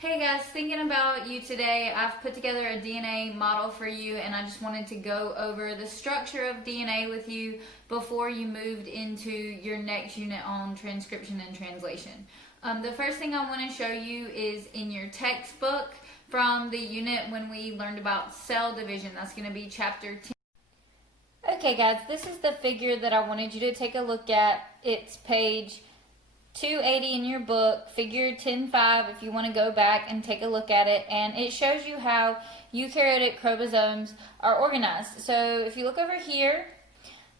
Hey guys, thinking about you today. I've put together a DNA model for you, and I just wanted to go over the structure of DNA with you before you moved into your next unit on transcription and translation. The first thing I want to show you is in your textbook from the unit when we learned about cell division. That's going to be chapter 10. Okay guys, this is the figure that I wanted you to take a look at. It's page 280 in your book, figure 10.5 if you want to go back and take a look at it, and it shows you how eukaryotic chromosomes are organized. So if you look over here,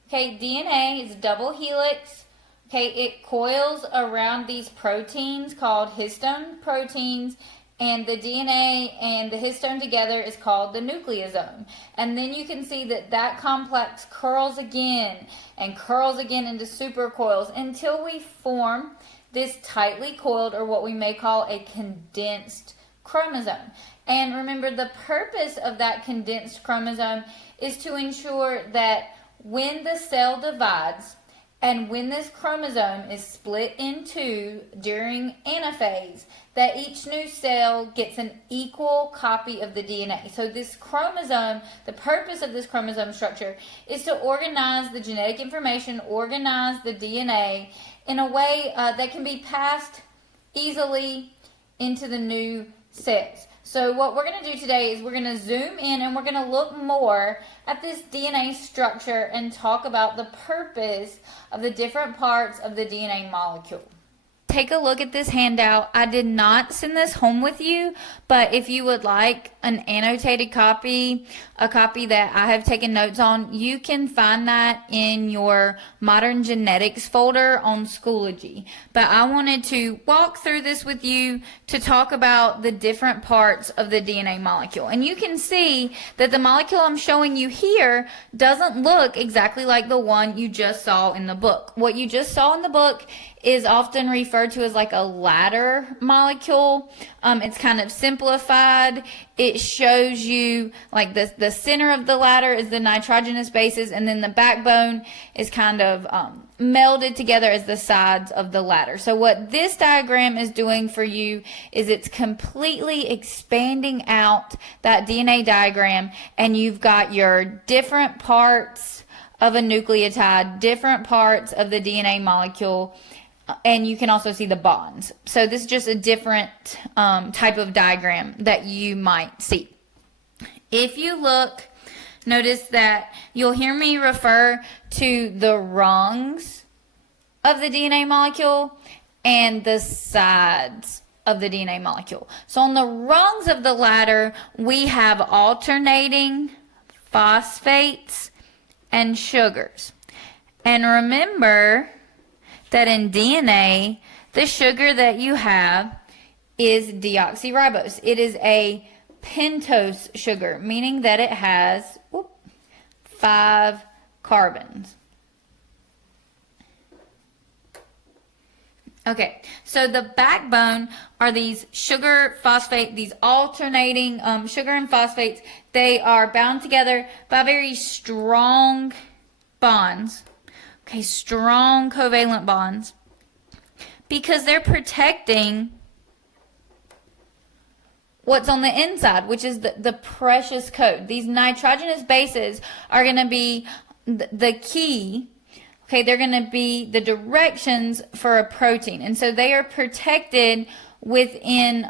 okay, DNA is a double helix. Okay, it coils around these proteins called histone proteins, and the DNA and the histone together is called the nucleosome. And then you can see that that complex curls again and curls again into supercoils until we form this tightly coiled, or what we may call a condensed chromosome. And remember, the purpose of that condensed chromosome is to ensure that when the cell divides and when this chromosome is split in two during anaphase, that each new cell gets an equal copy of the DNA. So this chromosome, the purpose of this chromosome structure is to organize the genetic information, organize the DNA in a way that can be passed easily into the new cells. So what we're going to do today is we're going to zoom in and we're going to look more at this DNA structure and talk about the purpose of the different parts of the DNA molecule. Take a look at this handout. I did not send this home with you, but if you would like an annotated copy, a copy that I have taken notes on, you can find that in your Modern Genetics folder on Schoology. But I wanted to walk through this with you to talk about the different parts of the DNA molecule. And you can see that the molecule I'm showing you here doesn't look exactly like the one you just saw in the book. What you just saw in the book is often referred to as like a ladder molecule. It's kind of simplified. It shows you like the center of the ladder is the nitrogenous bases, and then the backbone is kind of melded together as the sides of the ladder. So what this diagram is doing for you is it's completely expanding out that DNA diagram, and you've got your different parts of a nucleotide, different parts of the DNA molecule, and you can also see the bonds. So this is just a different type of diagram that you might see. If you look, notice that you'll hear me refer to the rungs of the DNA molecule and the sides of the DNA molecule. So on the rungs of the ladder, we have alternating phosphates and sugars. And remember that in DNA, the sugar that you have is deoxyribose. It is a pentose sugar, meaning that it has 5 carbons. Okay, so the backbone are these sugar phosphate, these alternating sugar and phosphates. They are bound together by very strong bonds. Okay, strong covalent bonds, because they're protecting what's on the inside, which is the precious code. These nitrogenous bases are going to be the key. Okay, they're going to be the directions for a protein. And so they are protected within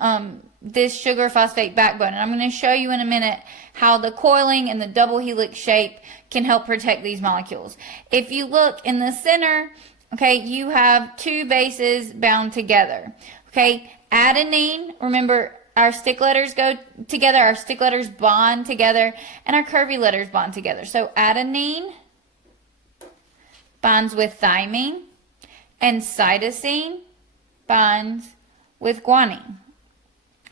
this sugar phosphate backbone. And I'm going to show you in a minute how the coiling and the double helix shape can help protect these molecules. If you look in the center, okay, you have 2 bases bound together. Okay, adenine, remember our stick letters go together, our stick letters bond together, and our curvy letters bond together. So adenine bonds with thymine, and cytosine bonds with guanine.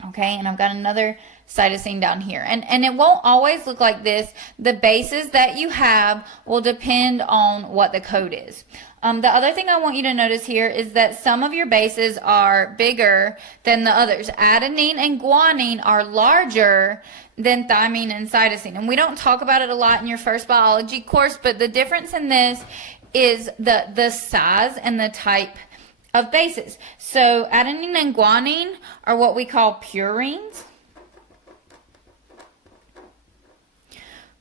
Okay, and I've got another cytosine down here. And it won't always look like this. The bases that you have will depend on what the code is. The other thing I want you to notice here is that some of your bases are bigger than the others. Adenine and guanine are larger than thymine and cytosine. And we don't talk about it a lot in your first biology course, but the difference in this is the size and the type of bases. So adenine and guanine are what we call purines.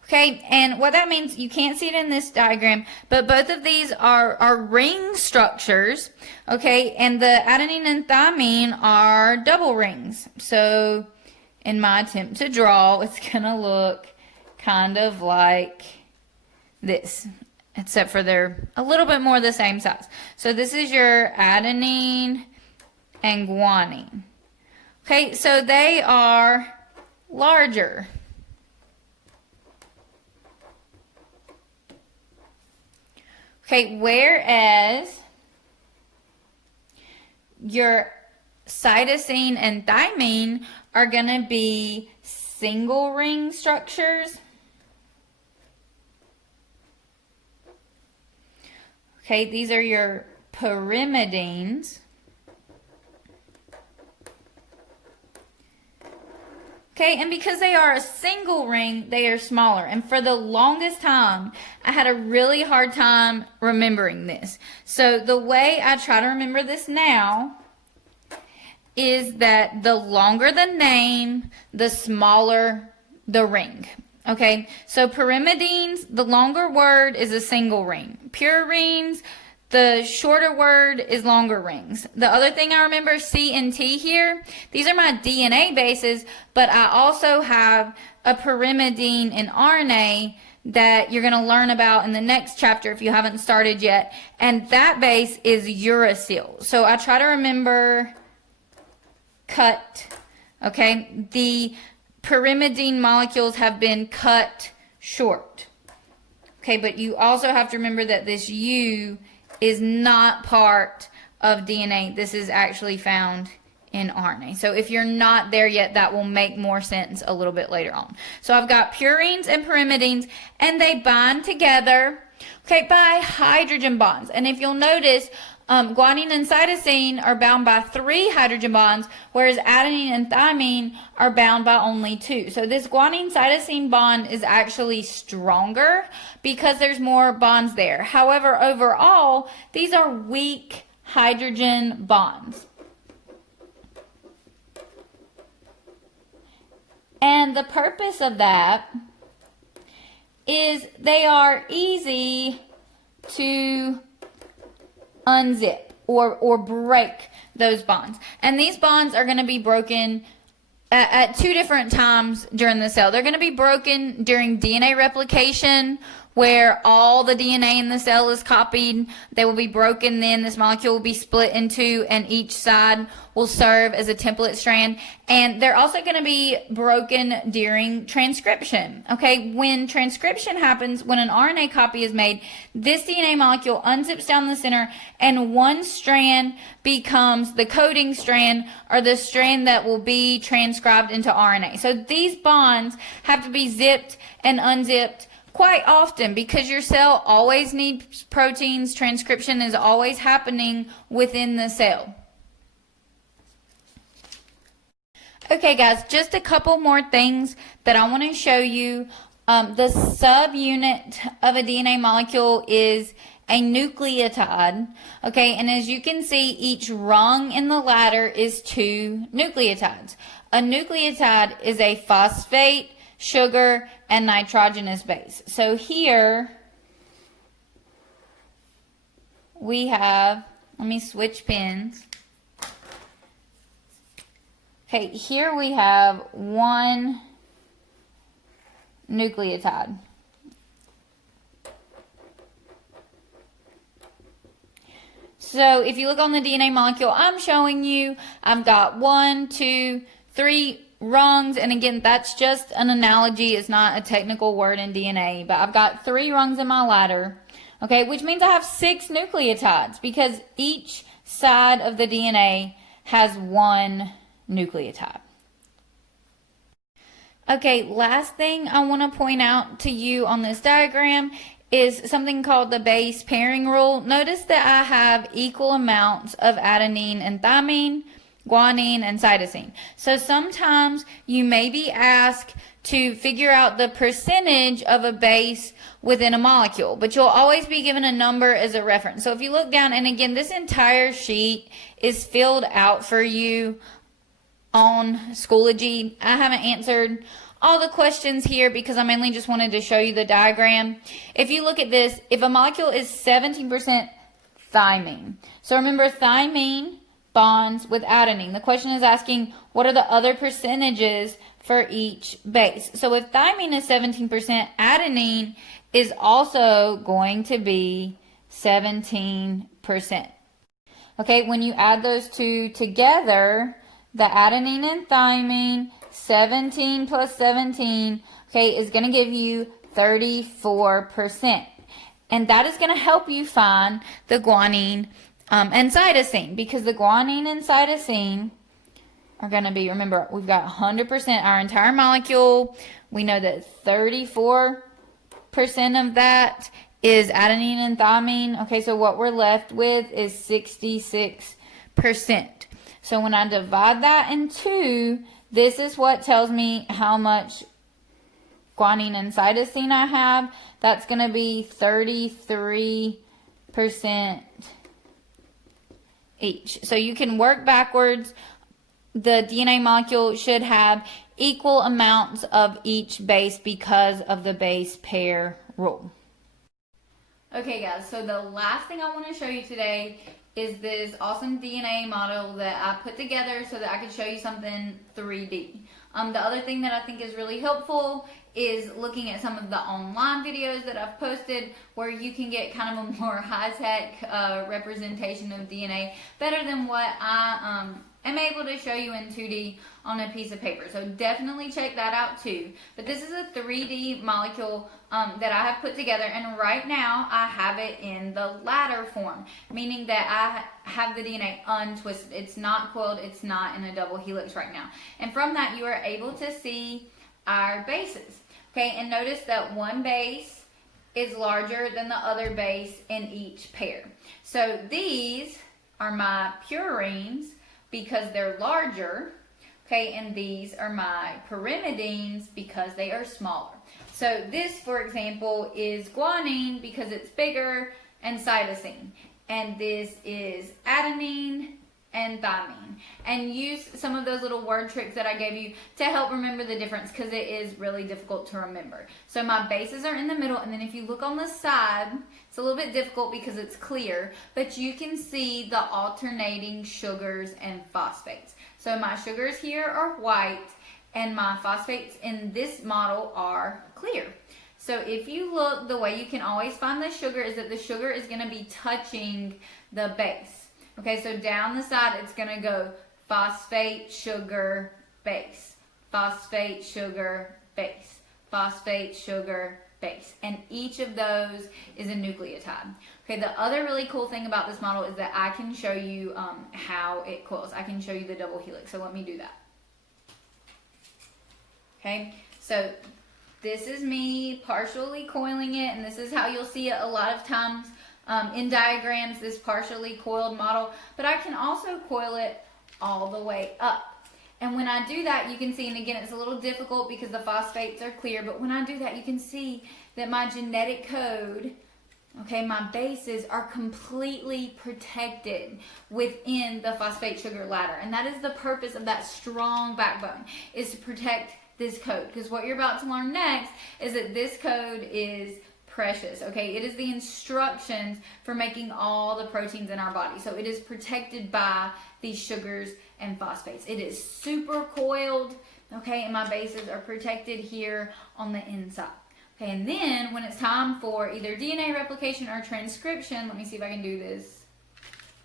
Okay, and what that means, you can't see it in this diagram, but both of these are ring structures, okay, and the adenine and thymine are double rings. So in my attempt to draw, it's going to look kind of like this, except for they're a little bit more the same size. So this is your adenine and guanine. Okay, so they are larger. Okay, whereas your cytosine and thymine are going to be single ring structures. Okay, these are your pyrimidines. Okay, and because they are a single ring, they are smaller. And for the longest time, I had a really hard time remembering this. So the way I try to remember this now is that the longer the name, the smaller the ring. Okay, so pyrimidines, the longer word is a single ring. Purines, the shorter word is longer rings. The other thing I remember, C and T here, these are my DNA bases, but I also have a pyrimidine in RNA that you're going to learn about in the next chapter if you haven't started yet. And that base is uracil. So I try to remember cut. Okay, the pyrimidine molecules have been cut short. Okay, but you also have to remember that this U is not part of DNA. This is actually found in RNA. So if you're not there yet, that will make more sense a little bit later on. So I've got purines and pyrimidines, and they bind together, okay, by hydrogen bonds. And if you'll notice, guanine and cytosine are bound by 3 hydrogen bonds, whereas adenine and thymine are bound by only 2. So this guanine-cytosine bond is actually stronger because there's more bonds there. However, overall, these are weak hydrogen bonds. And the purpose of that is they are easy to unzip or break those bonds. And these bonds are going to be broken at 2 different times during the cell. They're going to be broken during DNA replication, where all the DNA in the cell is copied. They will be broken then. This molecule will be split in 2, and each side will serve as a template strand. And they're also going to be broken during transcription. Okay, when transcription happens, when an RNA copy is made, this DNA molecule unzips down the center, and one strand becomes the coding strand, or the strand that will be transcribed into RNA. So these bonds have to be zipped and unzipped quite often because your cell always needs proteins. Transcription is always happening within the cell. Okay guys, just a couple more things that I want to show you. The subunit of a DNA molecule is a nucleotide. Okay, and as you can see, each rung in the ladder is 2 nucleotides. A nucleotide is a phosphate, sugar, and nitrogenous base. So here we have, let me switch pens. Okay, here we have 1 nucleotide. So if you look on the DNA molecule I'm showing you, I've got 1, 2, 3 rungs, and again, that's just an analogy. It's not a technical word in DNA, but I've got 3 rungs in my ladder, okay, which means I have 6 nucleotides because each side of the DNA has 1 nucleotide. Okay, last thing I want to point out to you on this diagram is something called the base pairing rule. Notice that I have equal amounts of adenine and thymine, guanine, and cytosine. So sometimes you may be asked to figure out the percentage of a base within a molecule, but you'll always be given a number as a reference. So if you look down, and again, this entire sheet is filled out for you on Schoology. I haven't answered all the questions here because I mainly just wanted to show you the diagram. If you look at this, if a molecule is 17% thymine, so remember thymine bonds with adenine. The question is asking what are the other percentages for each base. So if thymine is 17%, adenine is also going to be 17%. Okay, when you add those two together, the adenine and thymine, 17 plus 17, okay, is going to give you 34%. And that is going to help you find the guanine and cytosine, because the guanine and cytosine are going to be, remember, we've got 100% our entire molecule. We know that 34% of that is adenine and thymine. Okay, so what we're left with is 66%. So when I divide that in two, this is what tells me how much guanine and cytosine I have. That's going to be 33% each. So you can work backwards. The DNA molecule should have equal amounts of each base because of the base pair rule. Okay guys, so the last thing I want to show you today is this awesome DNA model that I put together so that I could show you something 3D. The other thing that I think is really helpful is looking at some of the online videos that I've posted where you can get kind of a more high-tech representation of DNA, better than what I am able to show you in 2D on a piece of paper. So definitely check that out too. But this is a 3D molecule that I have put together, and right now I have it in the ladder form, meaning that I have the DNA untwisted. It's not coiled, it's not in a double helix right now. And from that you are able to see our bases. Okay, and notice that one base is larger than the other base in each pair. So these are my purines because they're larger, okay, and these are my pyrimidines because they are smaller. So this, for example, is guanine because it's bigger, and cytosine. And this is adenine and thymine. And use some of those little word tricks that I gave you to help remember the difference, because it is really difficult to remember. So my bases are in the middle, and then if you look on the side, it's a little bit difficult because it's clear, but you can see the alternating sugars and phosphates. So my sugars here are white, and my phosphates in this model are clear. So if you look, the way you can always find the sugar is that the sugar is going to be touching the base. Okay, so down the side it's going to go phosphate, sugar, base, phosphate, sugar, base, phosphate, sugar, base. And each of those is a nucleotide. Okay, the other really cool thing about this model is that I can show you how it coils. I can show you the double helix. So let me do that. Okay, so this is me partially coiling it, and this is how you'll see it a lot of times in diagrams, this partially coiled model, but I can also coil it all the way up. And when I do that, you can see, and again, it's a little difficult because the phosphates are clear, but when I do that, you can see that my genetic code, okay, my bases are completely protected within the phosphate sugar ladder. And that is the purpose of that strong backbone, is to protect this code, because what you're about to learn next is that this code is precious. Okay, it is the instructions for making all the proteins in our body. So it is protected by these sugars and phosphates. It is super coiled, okay, and my bases are protected here on the inside. Okay, and then when it's time for either DNA replication or transcription, let me see if I can do this.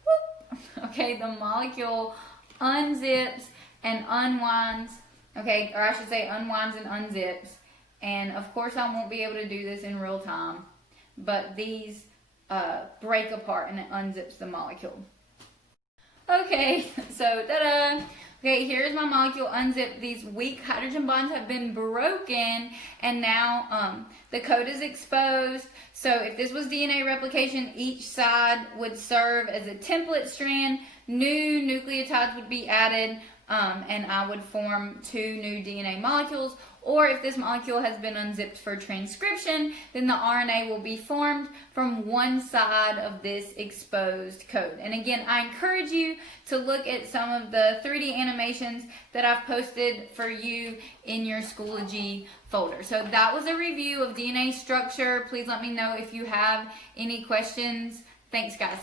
Whoop. Okay, the molecule unzips and unwinds. Okay, or I should say unwinds and unzips. And of course I won't be able to do this in real time, but these break apart and it unzips the molecule. Okay, so ta-da! Okay, here's my molecule unzipped. These weak hydrogen bonds have been broken, and now the code is exposed. So if this was DNA replication, each side would serve as a template strand. new nucleotides would be added, and I would form 2 new DNA molecules. Or if this molecule has been unzipped for transcription, then the RNA will be formed from one side of this exposed code. And again, I encourage you to look at some of the 3D animations that I've posted for you in your Schoology folder. So that was a review of DNA structure. Please let me know if you have any questions. Thanks, guys.